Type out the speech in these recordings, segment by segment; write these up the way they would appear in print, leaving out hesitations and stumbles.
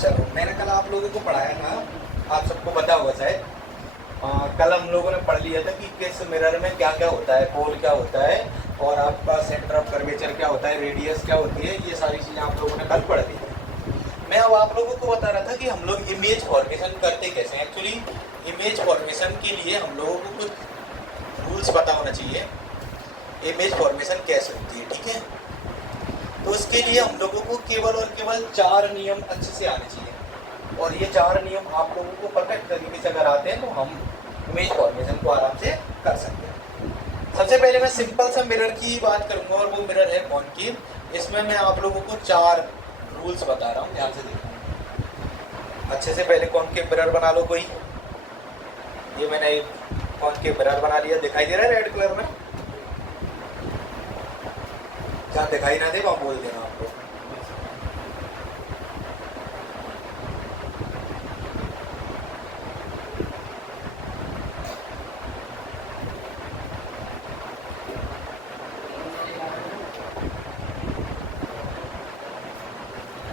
चलो, मैंने कल आप लोगों को पढ़ाया था, आप सबको पता होगा शायद। कल हम लोगों ने पढ़ लिया था कि किस मिरर में क्या क्या होता है, पोल क्या होता है और आपका सेंटर ऑफ कर्वेचर क्या होता है, रेडियस क्या होती है, ये सारी चीज़ें आप लोगों ने कल पढ़ ली थी। मैं अब आप लोगों को बता रहा था कि हम लोग इमेज फॉर्मेशन करते कैसे हैं। एक्चुअली इमेज फॉर्मेशन के लिए हम लोगों को कुछ रूल्स पता होना चाहिए, इमेज फॉर्मेशन कैसे होती है, ठीक है। तो इसके लिए हम लोगों को केवल और केवल 4 नियम अच्छे से आने चाहिए, और ये 4 नियम आप लोगों को परफेक्ट तरीके से अगर आते हैं तो हम इमेज फॉर्मेशन को आराम से कर सकते हैं। सबसे पहले मैं सिंपल सा मिरर की बात करूंगा, और वो मिरर है कॉनकेव। इसमें मैं आप लोगों को 4 रूल्स बता रहा हूँ, ध्यान से देखो अच्छे से। पहले कॉनकेव मिरर बना लो कोई। ये मैंने कॉनकेव मिरर बना लिया, दिखाई दे रहा है रेड कलर में? जहाँ दिखाई ना दे वहाँ बोल देना आपको।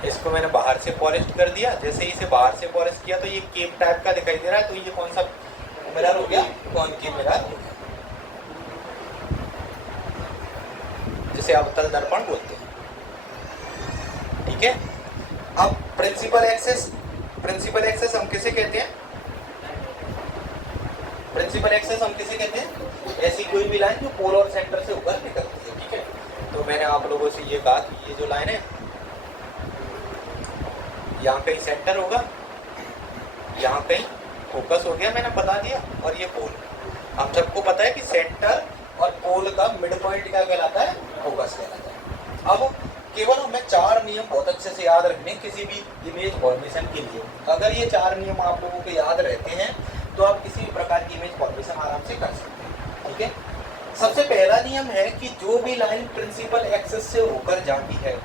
इसको मैंने बाहर से पॉलिश कर दिया। जैसे ही इसे बाहर से पॉलिश किया तो ये केप टाइप का दिखाई दे रहा है, तो ये कौन सा मिरर हो गया? कॉनकेव मिरर हो गया, जिसे अवतल दर्पण बोलते हैं, ठीक है। अब प्रिंसिपल एक्सेस हम किसे कहते हैं? प्रिंसिपल एक्सेस हम किसे कहते हैं? ऐसी कोई भी लाइन जो पोल और सेंटर से होकर निकलती है, ठीक है। तो मैंने आप लोगों से ये कहा कि ये जो लाइन है, यहाँ कहीं सेंटर होगा, यहाँ कहीं फोकस हो गया, मैंने बता दिया। और ये पोल, हम सबको पता है कि सेंटर और पोल का मिड पॉइंट क्या कहलाता है? फोकस कहलाता है। अब केवल हमें 4 नियम बहुत अच्छे से याद रखने किसी भी इमेज फॉर्मेशन के लिए। अगर ये 4 नियम आप लोगों को याद रहते हैं तो आप किसी भी प्रकार की इमेज फॉर्मेशन आराम से कर सकते हैं, ठीक है। सबसे पहला नियम है कि जो भी लाइन प्रिंसिपल एक्सेस से होकर जाती है,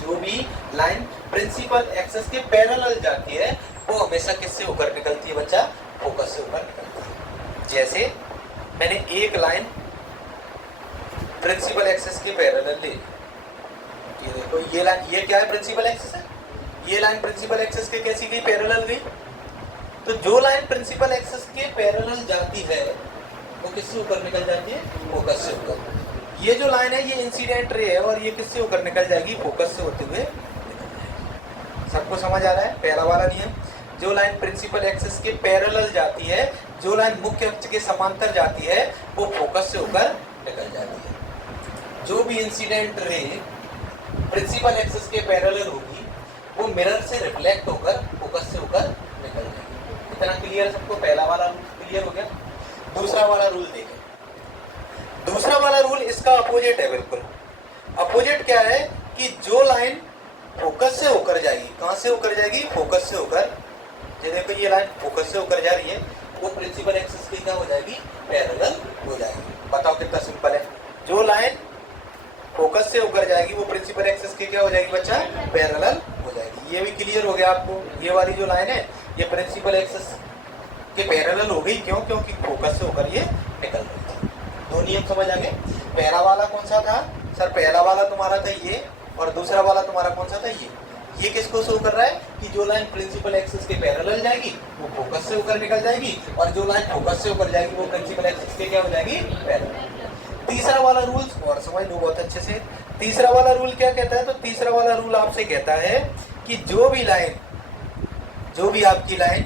जो भी लाइन प्रिंसिपल एक्सेस के पैरेलल जाती है, वो हमेशा किससे होकर निकलती है बच्चा? फोकस से होकर निकलती है। जैसे मैंने एक लाइन प्रिंसिपल एक्सेस के पैरेलल ले, ये देखो ये लाइन, ये क्या है? प्रिंसिपल एक्सेस है। ये लाइन प्रिंसिपल एक्सेस के कैसी गई? पैरेलल गई। तो जो लाइन प्रिंसिपल एक्सेस के पैरेलल जाती है वो किससे होकर निकल जाती है? फोकस से होकर। ये जो लाइन है ये इंसिडेंट रे है, और ये किससे होकर निकल जाएगी? फोकस से होते हुए। सबको समझ आ रहा है? पहला वाला नियम, जो लाइन प्रिंसिपल एक्सेस के पैरेलल जाती है, जो लाइन मुख्य अक्ष के समांतर जाती है, वो फोकस से होकर निकल जाती है। जो भी इंसिडेंट रे प्रिंसिपल एक्सेस के पैरेलल होगी वो मिरर से रिफ्लेक्ट होकर फोकस से होकर निकल जाएगी। इतना क्लियर सबको? पहला वाला रूल क्लियर हो गया। दूसरा वाला रूल देखें। दूसरा वाला रूल इसका अपोजिट है, बिल्कुल अपोजिट। क्या है कि जो लाइन फोकस से होकर जाएगी, कहां से होकर जाएगी? फोकस से होकर। ये देखो ये लाइन फोकस से होकर जा रही है, वो प्रिंसिपल एक्सेस की क्या हो जाएगी? पैरेलल हो जाएगी। बताओ कितना सिंपल है। जो लाइन फोकस से होकर जाएगी वो प्रिंसिपल एक्सेस की क्या हो जाएगी बच्चा? पैरेलल हो जाएगी। ये भी क्लियर हो गया आपको? ये वाली जो लाइन है ये प्रिंसिपल एक्सेस के पैरेलल हो गई। क्यों? क्योंकि फोकस से होकर ये निकल रही थी। 2 नियम समझ आ गए। पहला वाला कौन सा था सर? पहला वाला तुम्हारा था ये, और दूसरा वाला तुम्हारा कौन सा था? ये किसको शो कर रहा है कि जो लाइन प्रिंसिपल एक्सेस के पैरेलल जाएगी वो फोकस से होकर निकल जाएगी, और जो लाइन फोकस से होकर जाएगी वो प्रिंसिपल एक्सेस के क्या हो जाएगी? पैरेलल। तीसरा वाला रूल और समझ लो बहुत अच्छे से। तीसरा वाला रूल क्या कहता है? तो तीसरा वाला रूल आपसे कहता है कि जो भी आपकी लाइन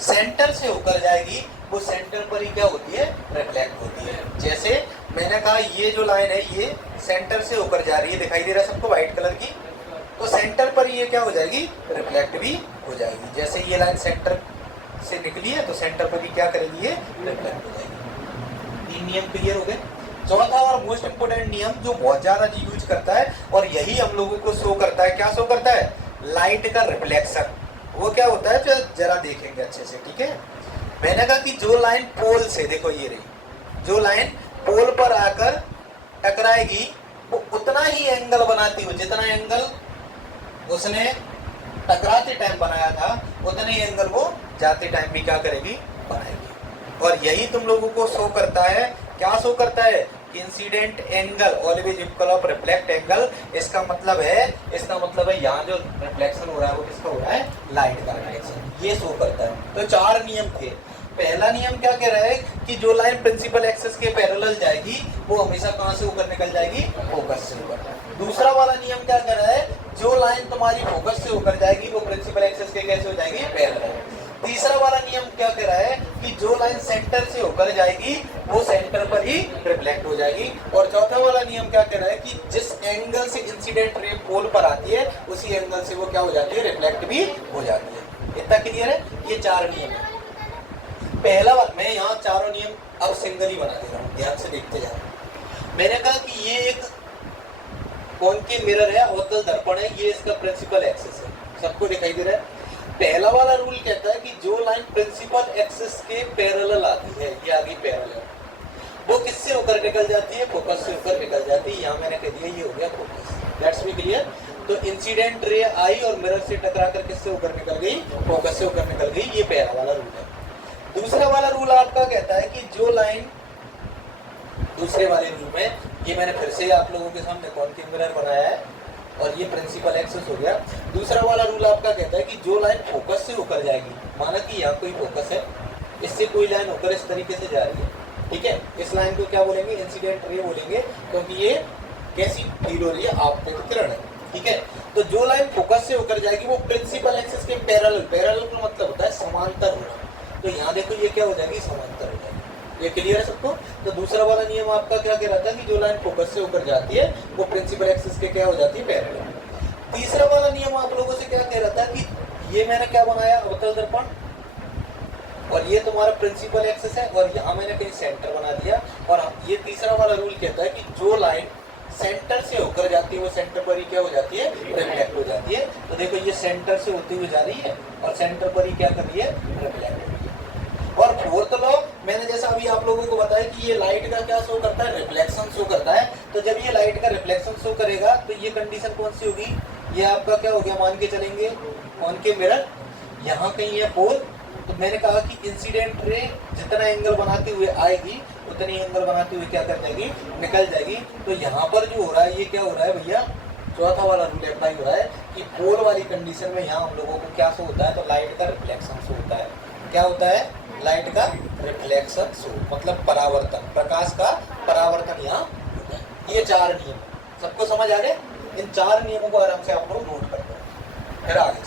सेंटर से होकर जाएगी वो सेंटर पर ही क्या होती है? रिफ्लेक्ट होती है। जैसे मैंने कहा ये जो लाइन है ये सेंटर से होकर जा रही है, दिखाई दे रहा है सबको व्हाइट कलर की, तो सेंटर पर ये क्या हो जाएगी? रिफ्लेक्ट भी हो जाएगी। जैसे ये लाइन सेंटर से निकली है तो सेंटर पर भी क्या करेगी? ये रिफ्लेक्ट हो जाएगी। 3 नियम क्लियर हो गए। चौथा और मोस्ट इंपोर्टेंट नियम जो बहुत ज्यादा यूज करता है और यही हम लोगों को शो करता है, क्या शो करता है? लाइट का रिफ्लेक्शन। वो क्या होता है? जो जरा देखेंगे अच्छे से, ठीक है। मैंने कहा कि जो लाइन पोल से, देखो ये रही, जो लाइन पोल पर आकर टकराएगी वो उतना ही एंगल बनाती हो जितना एंगल उसने टकराते टाइम बनाया था, उतने ही एंगल वो जाते टाइम भी क्या करेगी? बनाएगी। और यही तुम लोगों को शो करता है, क्या शो करता है? Incident angle always equal of reflect angle. इसका मतलब है यहाँ जो रिफ्लेक्शन हो रहा है वो किसका हो रहा है, लाइट का रिफ्लेक्शन, ये शो करता है। तो 4 नियम थे। पहला नियम क्या कह रहा है कि जो लाइन प्रिंसिपल एक्सिस के पैरेलल जाएगी वो हमेशा कहां से होकर निकल जाएगी, फोकस से होकर। दूसरा वाला नियम क्या कह रहा है, जो लाइन तुम्हारी फोकस से होकर जाएगी वो प्रिंसिपल एक्सिस के कैसे हो जाएगी, पैरेलल। तीसरा वाला नियम क्या कह रहा है कि जो लाइन सेंटर से होकर जाएगी वो सेंटर पर ही रिफ्लेक्ट हो जाएगी। और चौथा वाला नियम क्या कह रहा है कि जिस एंगल से इंसिडेंट रे पोल पर आती है उसी एंगल से वो क्या हो जाती है, रिफ्लेक्ट भी हो जाती है। इतना क्लियर है? ये 4 नियम है। पहला मैं यहाँ चारों नियम अब सिंगल ही बना दे रहा हूँ, ध्यान से देखते जाओ। मैंने कहा कि ये एक कॉनकेव मिरर है, अवतल दर्पण है, ये इसका प्रिंसिपल एक्सिस है, सबको दिखाई दे रहा है। पहला वाला रूल कहता है कि जो लाइन प्रिंसिपल एक्सिस के पैरेलल आती है, ये आगे पैरेलल, वो किससे होकर निकल जाती है, फोकस से होकर निकल जाती है। यहाँ मैंने कह दिया ये हो गया फोकस, दैट्स बी क्लियर। तो इंसिडेंट रे आई और मिरर से टकरा कर किससे होकर निकल गई, फोकस से होकर निकल गई, ये पहला वाला रूल है। दूसरा वाला रूल आपका कहता है कि जो लाइन, दूसरे वाले रूल में, ये मैंने फिर से आप लोगों के सामने कॉनकेव मिरर बनाया है और ये प्रिंसिपल एक्सिस हो गया। दूसरा वाला रूल आपका कहता है कि जो लाइन फोकस से होकर जाएगी, माना कि यहाँ कोई फोकस है, इससे कोई लाइन होकर इस तरीके से जा रही है, ठीक है, इस लाइन को क्या बोलेंगे, इंसिडेंट रे बोलेंगे, क्योंकि ये कैसी फील हो रही है, आपतित किरण है, ठीक है। तो जो लाइन फोकस से होकर जाएगी वो प्रिंसिपल एक्सिस के पैरेलल, पैरेलल का मतलब होता है समांतर होना। तो यहाँ देखो ये क्या हो जाएगी, समांतर हो जाएगी। ये क्लियर है सबको? तो दूसरा वाला नियम आपका क्या कह रहा था कि जो लाइन फोकस से होकर जाती है वो प्रिंसिपल एक्सिस के क्या हो जाती है, पैरेलल। तीसरा वाला नियम आप लोगों से क्या कह रहा था कि ये मैंने क्या बनाया, अवतल दर्पण, और ये तुम्हारा प्रिंसिपल एक्सिस है और यहाँ मैंने कहीं सेंटर बना दिया। और ये तीसरा वाला रूल कहता है कि जो लाइन सेंटर से होकर जाती है वो सेंटर पर ही क्या हो जाती है, रिफ्लेक्ट हो जाती है। तो देखो ये सेंटर से होती हुई जा रही है और सेंटर पर ही क्या कर रही है, रिफ्लेक्ट। और फोर्थ लॉ मैंने जैसा अभी आप लोगों को बताया कि ये लाइट का क्या शो करता है, रिफ्लेक्शन शो करता है। तो जब ये लाइट का रिफ्लेक्शन शो करेगा तो ये कंडीशन कौन सी होगी, ये आपका क्या हो गया, मान के चलेंगे कॉनकेव मिरर, यहाँ कहीं है पोल। तो मैंने कहा कि इंसिडेंट रे जितना एंगल बनाते हुए आएगी उतनी एंगल बनाते हुए क्या कर जाएगी, निकल जाएगी। तो यहाँ पर जो हो रहा है ये क्या हो रहा है भैया, चौथा वाला रूल अप्लाई हो रहा है कि पोल वाली कंडीशन में यहाँ हम लोगों को क्या शो होता है, तो लाइट का रिफ्लेक्शन शो होता है। क्या होता है, लाइट का रिफ्लेक्शन शो, मतलब परावर्तन, प्रकाश का परावर्तन यहाँ होता है। ये 4 नियम सबको समझ आ गए? इन 4 नियमों को आराम से आप लोग नोट करते हैं, फिर आगे